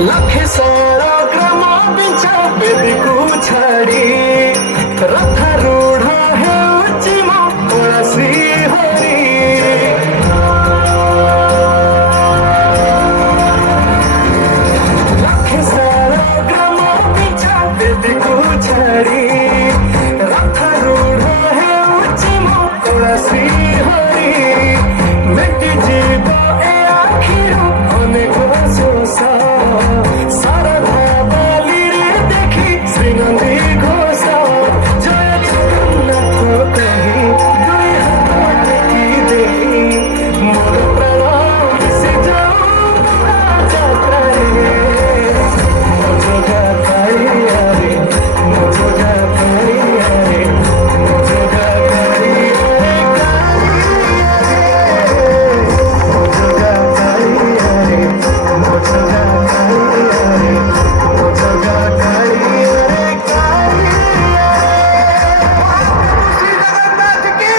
लखे सारा ग्राम बिछा बेदीकू छाड़ी रथारूढ़ ହେଉଛି ମୋ କଳା ହରି। ଲକ୍ଷେ ସାରା ଗ୍ରାମ ପିଛା ବେଦୀକୁ ଛାଡ଼ି ରଥାରୂଢ଼ ହେଉଛି ମୋ କଳା ହରି। ମେଟିଯିବ ଏ ଆଖିରୁ ଅନେକ ଶୋଷ ଶାରଦା ବାଲିରେ ଦେଖି ଶ୍ରୀନନ୍ଦୀ ଘୋଷ ଜୟ ଜଗନ୍ନାଥ କହି ଦୁଇ ହାତ ଟେକି ଦେଇ ମୋର ପ୍ରାଣ ମିଶି ଯାଉ ଯାତ୍ରାରେ। ମୋ ଜଗା କାଳିଆରେ ମୋ ଜଗା କାଳିଆରେ ମୋ ଜଗା କାଳିଆରେ ମୋ ଜଗା କାଳିଆରେ ମୋ ଜଗା କାଳିଆରେ ମୋ ଜଗା କାଳିଆରେ ଶ୍ରୀ ଜଗନ୍ନାଥ କି।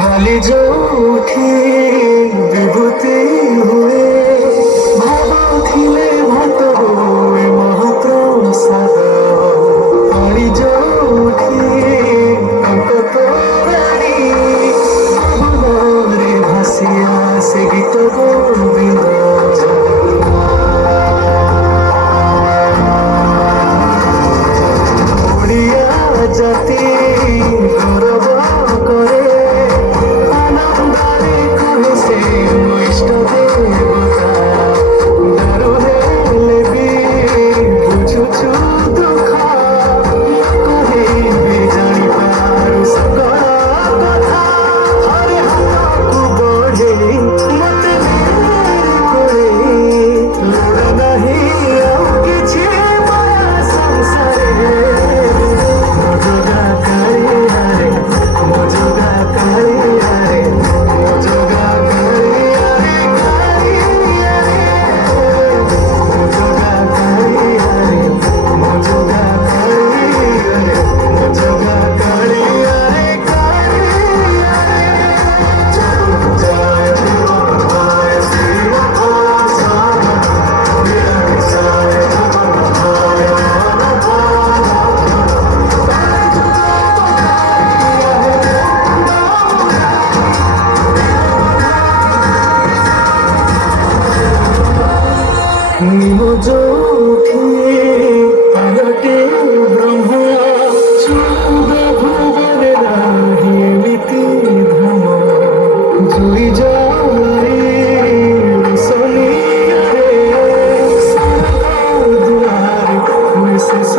ବାଲି ଯୋଉଠି ବିଭୂତି ହୁଏ ଭାବୁଥିଲେ ଭାତ ହୁଏ ମହାପ୍ରସାଦ। ପାଣି ଯୋଉଠି ଟଙ୍କ ତୋରାଣି ଭାବନରେ ଭାସି ଆସେ ଗୀତ ଗୋବିନ୍ଦ। ଓଡ଼ିଆ ଜାତି ଗୌରବ କରେ ଆନନ୍ଦରେ କହେ ସେ ମୋ ଇଷ୍ଟ ଦେବତା। ଦାରୁ ହେଲେ ବି ବୁଝୁଛୁ ଦୁଃଖ କହିବି ଜାଣିପାରୁ ସକଳ କଥା। ହରେ ହାତକୁ ବଢ଼େଇ ମତେ ନେରେ କୋଳେଇ ଲୋଡ଼ ନାହିଁ ଆଉ କିଛି ମାୟା ସଂସାରେ। ମୋ ଜଗା କାଳିଆରେ ମୋ ଜଗା କାଳିଆରେ ମୋ ଜଗା କାଳିଆରେ କାଳିଆରେ ମୋ ଜଗା କାଳିଆରେ ମୋ ଜଗା କାଳିଆରେ ମୋ ଜଗା କାଳିଆରେ କାଳିଆରେ। ଜୟ ଜଗନ୍ନାଥ ଶ୍ରୀନାଥ ନିରାମିଷାୟ ଜଗନ୍ନାଥାୟ ନିମ ଯୋଉଠି ପାଲଟେ ବ୍ରହ୍ମ ଚଉଦ ଭୁବନରେ ନାହିଁ ଏମିତି ଧାମ। ଜୁଇ ଜଳାଇ ରୋଷଣୀରେ ସ୍ୱର୍ଗ ଦୁଆରେ ହୁଏ ଶେଷ।